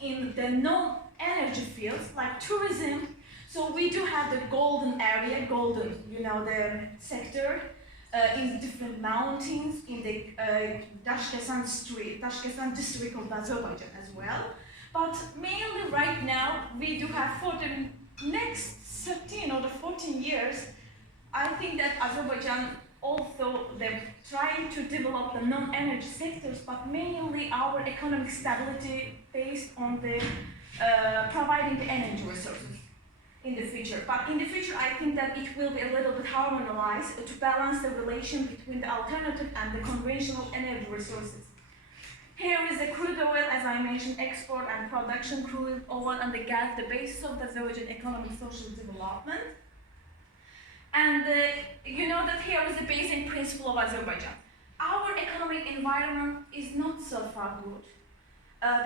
in the non-energy fields like tourism. So we do have the golden area, the sector in different mountains in the Daşkəsən district of Azerbaijan as well. But mainly right now, we do have for the next 13 or 14 years, I think that Azerbaijan, although they're trying to develop the non-energy sectors, but mainly our economic stability based on the providing the energy resources in the future. But in the future, I think that it will be a little bit harmonized to balance the relation between the alternative and the conventional energy resources. Here is the crude oil, as I mentioned, export and production, crude oil and the gas, the basis of the Azerbaijan economic social development. And you know that here is the basic principle of Azerbaijan. Our economic environment is not so far good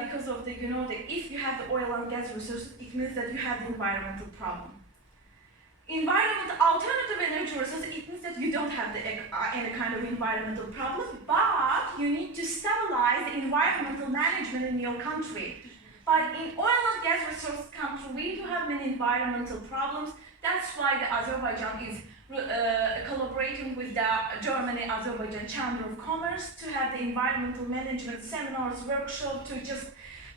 because of if you have the oil and gas resources, it means that you have the environmental problem. Alternative energy resources, it means that you don't have any kind of environmental problem, but you need to stabilize the environmental management in your country. But in oil and gas resource country, we do have many environmental problems. That's why the Azerbaijan is collaborating with the Germany-Azerbaijan Chamber of Commerce to have the environmental management seminars, workshops to just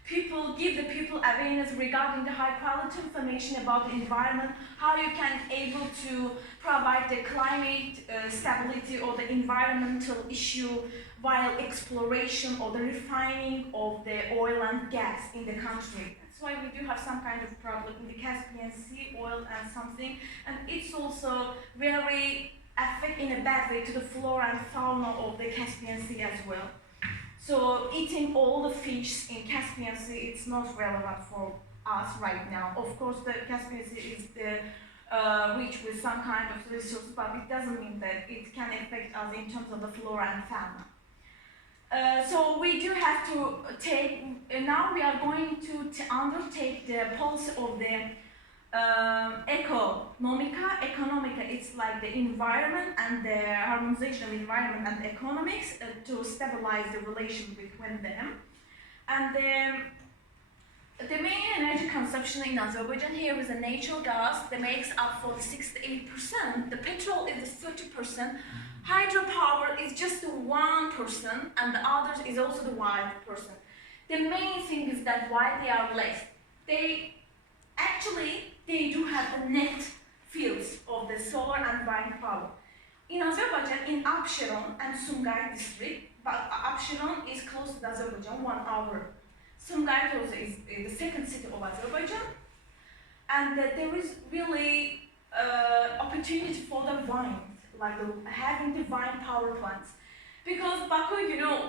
give the people awareness regarding the high quality information about the environment, how you can able to provide the climate stability or the environmental issue while exploration or the refining of the oil and gas in the country. That's why we do have some kind of problem in the Caspian Sea, oil and something, and it's also very affect in a bad way to the flora and fauna of the Caspian Sea as well. So eating all the fish in Caspian Sea, it's not relevant for us right now. Of course, the Caspian Sea is rich with some kind of resources, but it doesn't mean that it can affect us in terms of the flora and fauna. So we do have to take, now we are going to undertake the policy of the economica, it's like the environment and the harmonization of environment and economics to stabilize the relation between them. And the main energy consumption in Azerbaijan here is the natural gas that makes up for 68%, the petrol is 30%, hydropower is just 1%, and the others is also the 1%. The main thing is that why they are less. They do have the net fields of the solar and wind power. In Azerbaijan, in Absheron and Sumgayit district, but Absheron is close to Azerbaijan, 1 hour. Sumgayit also is the second city of Azerbaijan, and there is really opportunity for the wind, like having the wind power plants. Because Baku,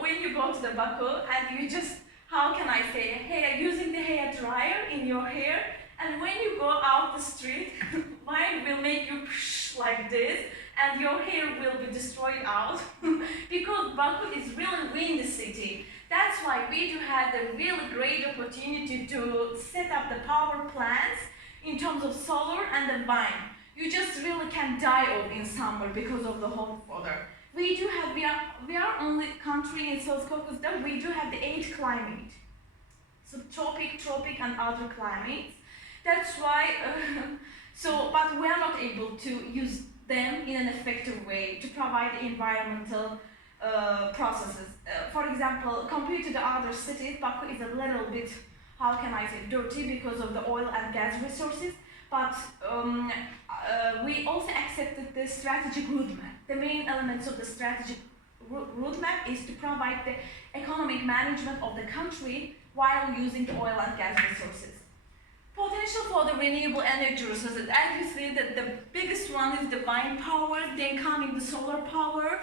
when you go to the Baku and you just, how can I say, using the hair dryer in your hair, and when you go out the street, wind will make you like this, and your hair will be destroyed out because Baku is really windy city. That's why we do have the really great opportunity to set up the power plants in terms of solar and the wind. You just really can die off in summer because of the hot weather. We are only country in South Caucasus that we do have the 8 climate, subtropic, and other climates. That's why, but we are not able to use them in an effective way to provide environmental processes. For example, compared to the other cities, Baku is a little bit, how can I say, dirty because of the oil and gas resources, but we also accepted the strategic roadmap. The main elements of the strategic roadmap is to provide the economic management of the country while using the oil and gas resources. Potential for the renewable energy resources, as you see that the biggest one is the wind power, then coming the solar power,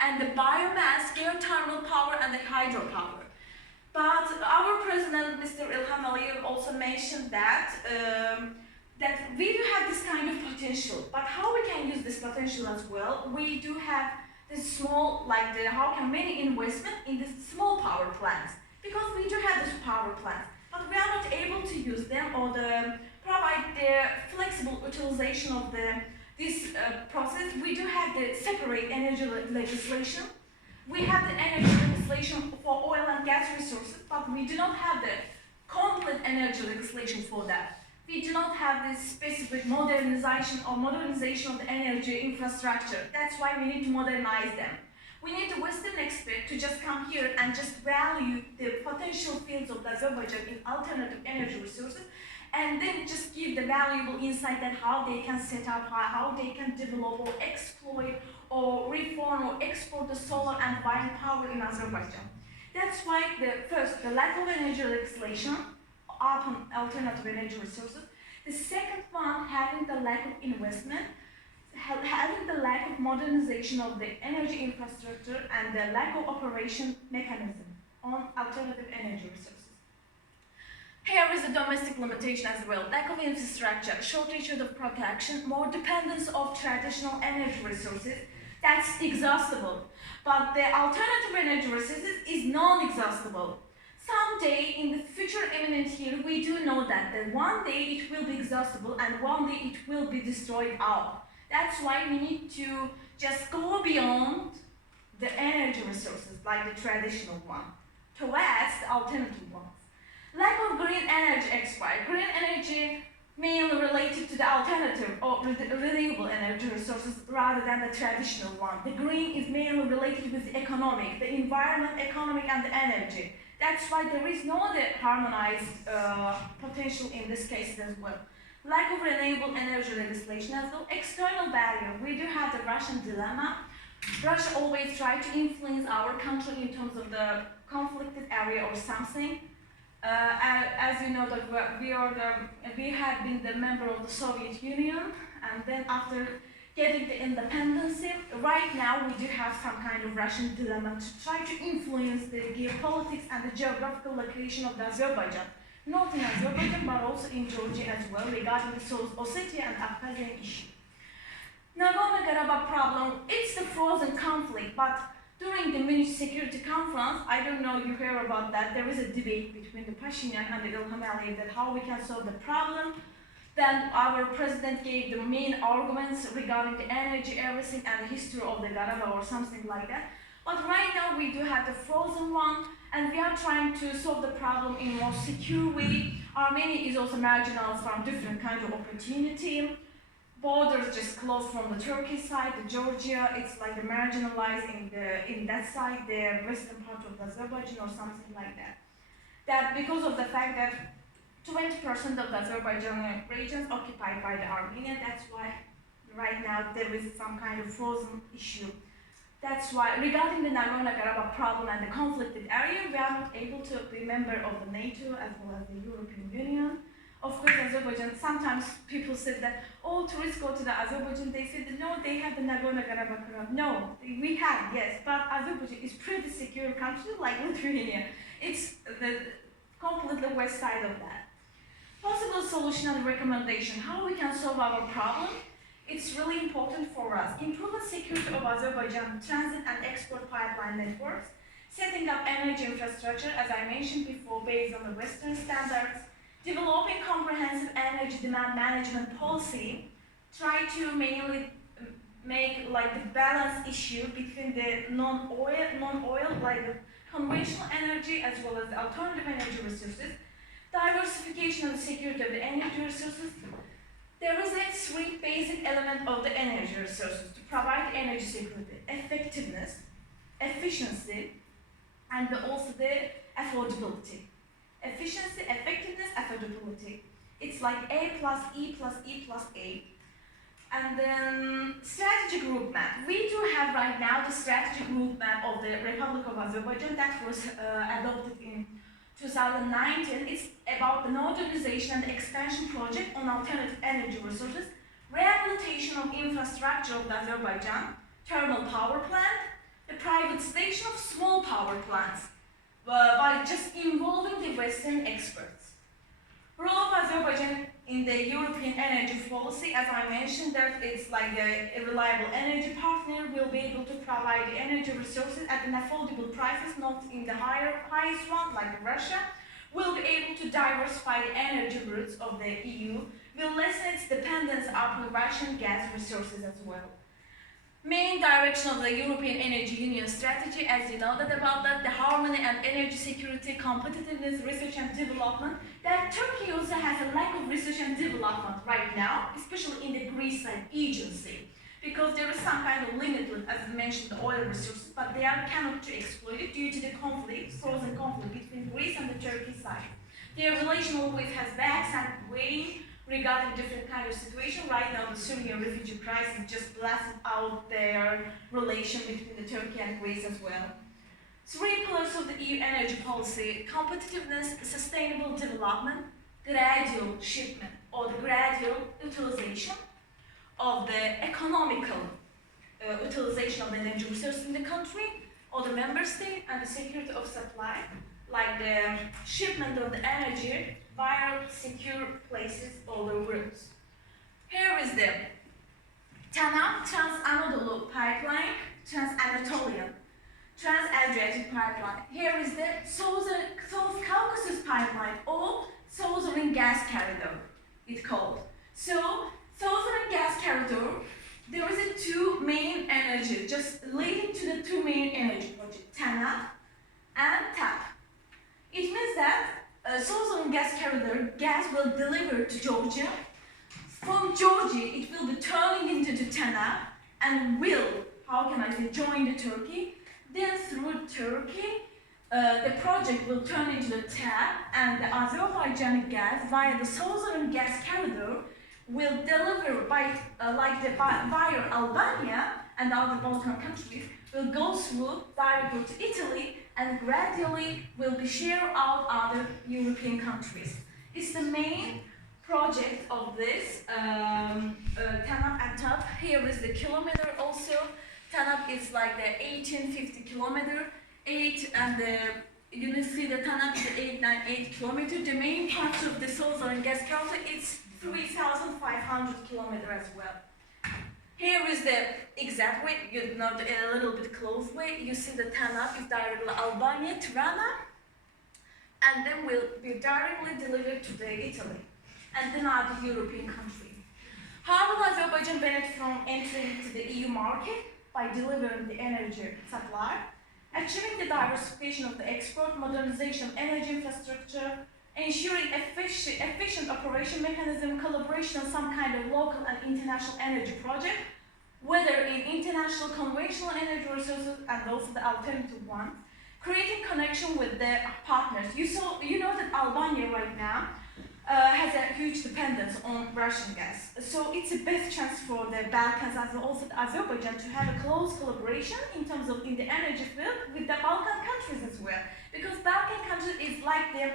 and the biomass, geothermal power, and the hydropower. But our president, Mr. Ilham Aliyev, also mentioned that we do have this kind of potential, but how we can use this potential as well? We do have this small, how can many investment in the small power plants, because we do have this power plants. But we are not able to use them or provide the flexible utilization of this process. We do have the separate energy legislation. We have the energy legislation for oil and gas resources, but we do not have the complete energy legislation for that. We do not have this specific modernization of the energy infrastructure. That's why we need to modernize them. We need a Western expert to just come here and just value the potential fields of Azerbaijan in alternative energy resources, and then just give the valuable insight that how they can set up, how they can develop or exploit or reform or export the solar and wind power in Azerbaijan. That's why the lack of energy legislation upon alternative energy resources. The second one, having the lack of investment, having the lack of modernization of the energy infrastructure, and the lack of operation mechanism on alternative energy resources. Here is a domestic limitation as well. Lack of infrastructure, shortage of protection, more dependence of traditional energy resources. That's exhaustible. But the alternative energy resources is non-exhaustible. Someday in the future imminent here, we do know that one day it will be exhaustible and one day it will be destroyed out. That's why we need to just go beyond the energy resources, like the traditional one, towards the alternative ones. Lack of green energy export. Green energy mainly related to the alternative or renewable energy resources rather than the traditional one. The green is mainly related with the economic, the environment, economic, and the energy. That's why there is no harmonized potential in this case as well. Lack of renewable energy legislation as well. External barrier. We do have the Russian dilemma. Russia always tries to influence our country in terms of the conflicted area or something. As you know, that we have been the member of the Soviet Union, and then after getting the independence, right now we do have some kind of Russian dilemma to try to influence the geopolitics and the geographical location of the Azerbaijan. Not in Azerbaijan, but also in Georgia as well, regarding the South Ossetia and Abkhazia issue. Nagorno-Karabakh problem, it's the frozen conflict, but during the Munich Security Conference, I don't know you heard about that, there is a debate between the Pashinyan and the Ilham Aliyev that how we can solve the problem. Then our president gave the main arguments regarding the energy, everything, and the history of the Karabakh or something like that. But right now we do have the frozen one, and we are trying to solve the problem in a more secure way. Armenia is also marginalized from different kinds of opportunity. Borders just closed from the Turkey side, the Georgia, it's like the marginalized in that side, the western part of Azerbaijan or something like that. That because of the fact that 20% of the Azerbaijan regions occupied by the Armenian, that's why right now there is some kind of frozen issue. That's why regarding the Nagorno-Karabakh problem and the conflicted area, we are not able to be member of the NATO as well as the European Union. Of course, Azerbaijan, sometimes people say that, oh, tourists go to the Azerbaijan, they say that, no, they have the Nagorno-Karabakh. No, we have, yes, but Azerbaijan is pretty secure country like Lithuania. It's the completely west side of that. Possible solution and recommendation, how we can solve our problem. It's really important for us. Improving security of Azerbaijan transit and export pipeline networks, setting up energy infrastructure, as I mentioned before, based on the Western standards, developing comprehensive energy demand management policy, try to mainly make like the balance issue between the non-oil like the conventional energy as well as the alternative energy resources, diversification and security of the energy resources. There is a three basic elements of the energy resources to provide energy security: effectiveness, efficiency, and also the affordability. Efficiency, effectiveness, affordability. It's like A plus E plus E plus A. And then strategic roadmap. We do have right now the strategic roadmap of the Republic of Azerbaijan that was adopted in 2019. It's about the modernization and expansion project on alternative energy resources, rehabilitation of infrastructure of Azerbaijan, thermal power plant, the privatization of small power plants, by just involving the Western experts. Role of Azerbaijan in the European energy policy, as I mentioned, that it's like a reliable energy partner, will be able to provide the energy resources at an affordable prices, not in the highest one like Russia, will be able to diversify the energy routes of the EU, will lessen its dependence upon Russian gas resources as well. Main direction of the European Energy Union strategy, as you know that about that, the harmony and energy security, competitiveness, research and development, that Turkey also has a lack of research and development right now, especially in the Greece and Aegean Sea, because there is some kind of limit with, as mentioned, the oil resources, but they are cannot to exploit it due to the conflict, frozen conflict between Greece and the Turkey side. Their relation always has backs and weighing regarding different kind of situation. Right now, the Syrian refugee crisis just blasted out their relation between the Turkey and Greece as well. Three pillars of the EU energy policy: competitiveness, sustainable development, gradual shipment or the gradual utilization of the economical utilization of the energy resources in the country or the member state, and the security of supply, like the shipment of the energy via secure places or the routes. Here is the TANAP, Trans-Anadolu Pipeline, Trans-Anatolian, Trans-Adriatic Pipeline. Here is the South Caucasus Pipeline or Southern Gas Corridor, it's called. So, Southern Gas Corridor, there is a two main energy, just leading to the two main energy projects, TANAP and TAP. It means that Southern Gas Corridor gas will deliver to Georgia. From Georgia, it will be turning into the TANAP and will, how can I say, join the Turkey. Then through Turkey, the project will turn into the TAP, and the Azerbaijani gas via the Southern Gas Corridor will deliver by, via Albania and other Balkan countries, will go through directly to Italy and gradually will be shared out other European countries. It's the main project of this TANAP and TAP. Here is the kilometer also. TANAP is like the 1850 kilometer, 8 and the you see the TANAP is 898 kilometer. The main part of the Southern Gas Corridor is 3,500 kilometer as well. Here is the exact way, you know, a little bit close way. You see the TANAP is directly Albania, Tirana, and then will be directly delivered to the Italy, and then other European countries. How will Azerbaijan benefit from entering into the EU market? By delivering the energy supply, achieving the diversification of the export, modernization of energy infrastructure, ensuring efficient operation mechanism, collaboration on some kind of local and international energy project, whether in international conventional energy resources and also the alternative ones, creating connection with the partners. You know that Albania right now has a huge dependence on Russian gas. So it's a best chance for the Balkans and also Azerbaijan to have a close collaboration in terms of in the energy field with the Balkan countries as well. Because Balkan countries is like the,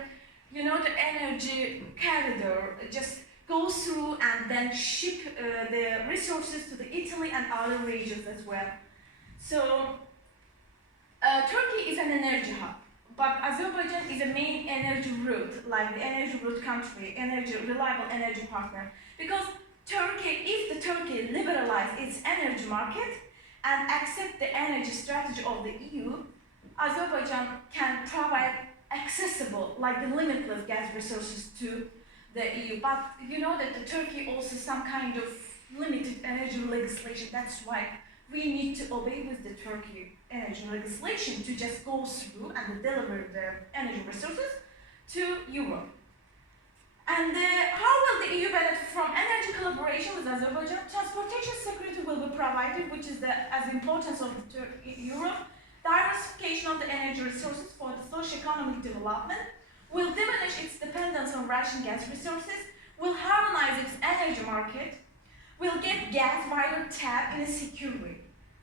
you know, the energy corridor just goes through and then ship the resources to the Italy and other regions as well. So Turkey is an energy hub. But Azerbaijan is a main energy route, like the energy route country, reliable energy partner. Because Turkey, if the Turkey liberalize its energy market and accept the energy strategy of the EU, Azerbaijan can provide accessible, like the limitless gas resources to the EU. But you know that the Turkey also some kind of limited energy legislation. That's why we need to obey with the Turkey energy legislation to just go through and deliver the energy resources to Europe. And how will the EU benefit from energy collaboration with Azerbaijan? Transportation security will be provided, which is as importance of Europe. Diversification of the energy resources for the socio-economic development will diminish its dependence on Russian gas resources, will harmonize its energy market, will get gas via TAP in a secure way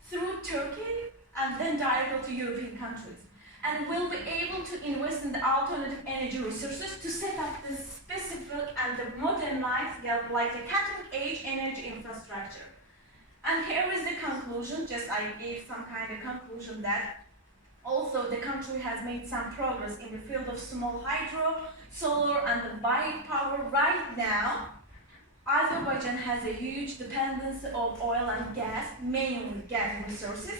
through Turkey and then directly to European countries, and will be able to invest in the alternative energy resources to set up the specific and the modernized, like the cutting-edge energy infrastructure. And here is the conclusion, just I gave some kind of conclusion that also the country has made some progress in the field of small hydro, solar and the biopower. Right now, Azerbaijan has a huge dependence of oil and gas, mainly gas resources.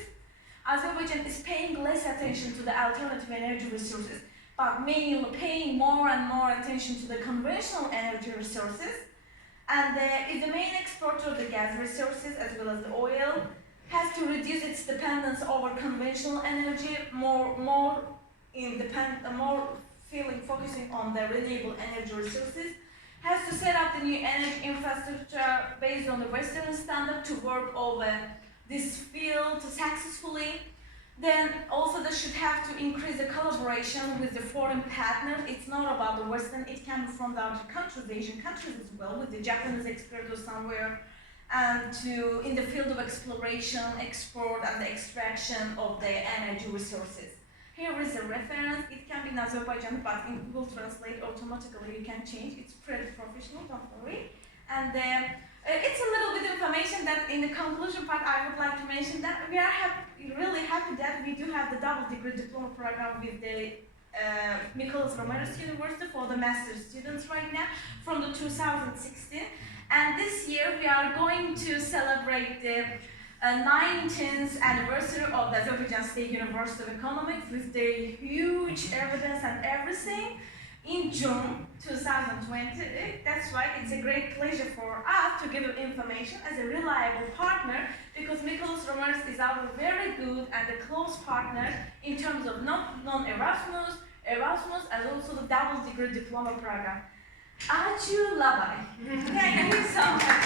Azerbaijan is paying less attention to the alternative energy resources, but mainly paying more and more attention to the conventional energy resources, and is the main exporter of the gas resources as well as the oil. has to reduce its dependence over conventional energy, more focusing on the renewable energy resources, has to set up the new energy infrastructure based on the Western standard to work over this field successfully. Then also they should have to increase the collaboration with the foreign partners. It's not about the Western, it can be from the other countries, the Asian countries as well, with the Japanese expert or somewhere, and in the field of exploration, export, and the extraction of the energy resources. Here is a reference. It can be in Azerbaijan, but in Google Translate automatically you can change. It's pretty professional, don't worry. And it's a little bit of information that in the conclusion part I would like to mention that we are really happy that we do have the double degree diploma program with the Mykolas Romeris University for the master's students right now from the 2016. And this year we are going to celebrate the 19th anniversary of the Azerbaijan State University of Economics with the huge evidence and everything in June 2020. That's why it's a great pleasure for us to give you information as a reliable partner, because Mykolas Romeris is our very good and a close partner in terms of non-Erasmus, Erasmus, and also the double degree diploma program. Ačiū labai. Thank you so much.